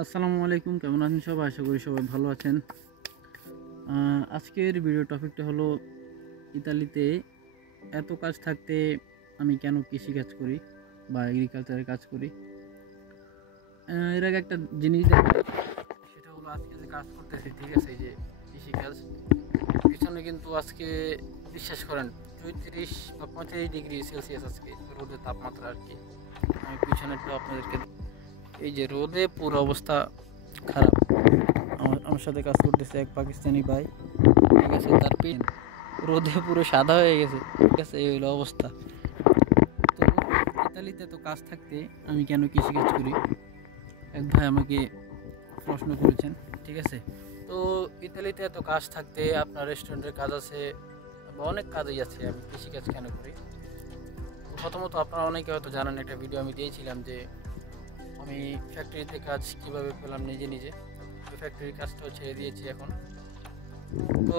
আসসালামু আলাইকুম, কেমন আছেন সবাই? আশা করি সবাই ভালো আছেন। আজকের ভিডিও টপিকটা হলো ইতালিতে এত কাজ থাকতে আমি কেন কৃষিকাজ করি বা এগ্রিকালচারের কাজ করি। এর আগে একটা জিনিস দেখেন, সেটা হলো আজকে যে কাজ করতেছি, ঠিক আছে, এই যে কৃষিকাজ, পিছনে কিন্তু আজকে বিশ্বাস করেন 34 বা 35 ডিগ্রি সেলসিয়াস আজকে রোদের তাপমাত্রা আর কি। আমি পিছনেরটা আপনাদেরকে, এই যে রোদে পুরো অবস্থা খারাপ। আমার সাথে কাজ করতেছে এক পাকিস্তানি ভাই, ঠিক আছে, তার পিন রোদে পুরো সাদা হয়ে গেছে, ঠিক আছে, এই হলো অবস্থা। তো ইতালিতে তো কাজ থাকতে আমি কেন কৃষিকাজ করি, এক ভাই আমাকে প্রশ্ন করেছেন, ঠিক আছে। তো ইতালিতে এত কাজ থাকতে আপনার রেস্টুরেন্টের কাজ আছে বা অনেক কাজই আছে, আমি কৃষিকাজ কেন করি। তো প্রথমত আপনারা অনেকে হয়তো জানেন, একটা ভিডিও আমি দিয়েছিলাম যে আমি ফ্যাক্টরিতে কাজ কিভাবে পেলাম নিজে নিজে। তো ফ্যাক্টরির কাজটাও ছেড়ে দিয়েছি এখন। তো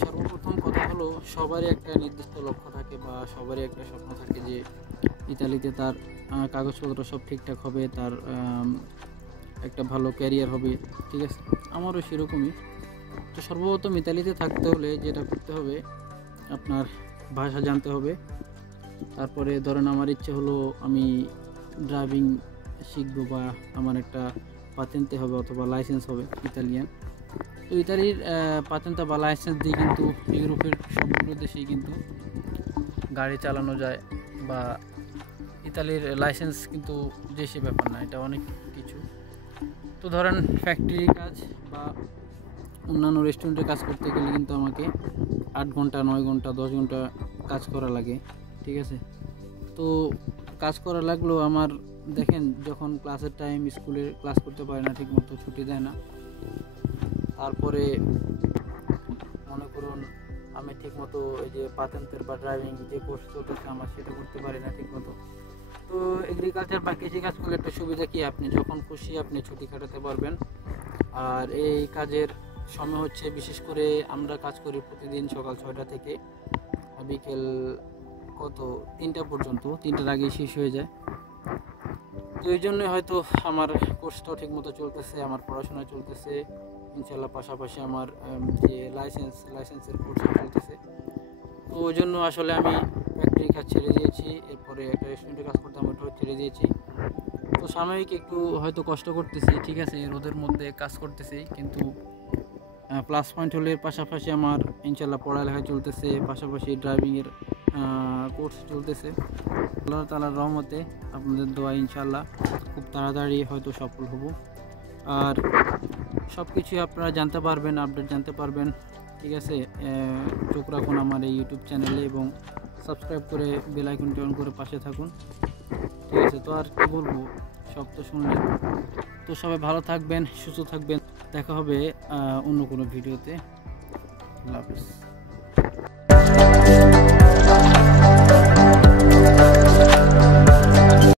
সর্বপ্রথম কথা হলো, সবারই একটা নির্দিষ্ট লক্ষ্য থাকে বা সবারই একটা স্বপ্ন থাকে যে ইতালিতে তার কাগজপত্র সব ঠিকঠাক হবে, তার একটা ভালো ক্যারিয়ার হবে, ঠিক আছে। আমারও সেরকমই। তো সর্বপ্রথম ইতালিতে থাকতে হলে যেটা করতে হবে, আপনার ভাষা জানতে হবে। তারপরে ধরেন আমার ইচ্ছে হলো আমি ড্রাইভিং শিখবো বা আমার একটা পাতেন্তে হবে অথবা লাইসেন্স হবে ইতালিয়ান। তো ইতালির পাতেন্তা বা লাইসেন্স দিয়ে কিন্তু ইউরোপের সবগুলো দেশেই কিন্তু গাড়ি চালানো যায়, বা ইতালির লাইসেন্স কিন্তু দেশি ব্যাপার না, এটা অনেক কিছু। তো ধরেন ফ্যাক্টরি কাজ বা অন্যান্য রেস্টুরেন্টে কাজ করতে গেলে কিন্তু আমাকে 8 ঘন্টা 9 ঘন্টা 10 ঘন্টা কাজ করা লাগে, ঠিক আছে। তো কাজ করা লাগলেও আমার দেখেন, যখন ক্লাসের টাইম, স্কুলে ক্লাস করতে পারে না ঠিকমতো, ছুটি দেয় না। তারপরে মনে করুন আমি ঠিকমতো এই যে পাতেন্তের বা ড্রাইভিং যে কোর্স চলতেছে আমার, সেটা করতে পারি না ঠিকমতো। তো এগ্রিকালচার বা কৃষিকাজ করলে একটা সুবিধা কি, আপনি যখন খুশি আপনি ছুটি কাটাতে পারবেন। আর এই কাজের সময় হচ্ছে, বিশেষ করে আমরা কাজ করি প্রতিদিন সকাল 6টা থেকে বিকেল 3টা পর্যন্ত, 3টার আগেই শেষ হয়ে যায়। তো এই জন্যই হয়তো আমার কোর্সটাও ঠিকমতো চলতেছে, আমার পড়াশোনা চলতেছে ইনশাল্লাহ, পাশাপাশি আমার যে লাইসেন্সের কোর্সও চলতেছে। তো ওই জন্য আসলে আমি ফ্যাক্টরি কাজ ছেড়ে দিয়েছি, এরপরে একটা রেস্টুরেন্টে কাজ করতাম, ওটাও ছেড়ে দিয়েছি। তো সাময়িক একটু হয়তো কষ্ট করতেছি, ঠিক আছে, রোদের মধ্যে কাজ করতেছি, কিন্তু প্লাস পয়েন্ট হলে এর পাশাপাশি আমার ইনশাল্লাহ পড়ালেখা চলতেছে, পাশাপাশি ড্রাইভিংয়ের কোর্স চলতেছে। আল্লাহ তাআলার রহমতে, আপনাদের দোয়া, ইনশাল্লাহ খুব তাড়াতাড়ি হয়তো সফল হব। আর সব কিছুই আপনারা জানতে পারবেন, আপডেট জানতে পারবেন, ঠিক আছে। চোখ রাখুন আমার এই ইউটিউব চ্যানেলে এবং সাবস্ক্রাইব করে বেল আইকনটি অন করে পাশে থাকুন, ঠিক আছে। তো আর কি বলবো, সব তো শুনলেন। তো সবাই ভালো থাকবেন, সুস্থ থাকবেন, দেখা হবে অন্য কোনো ভিডিওতে। আল্লাহ হাফেজ।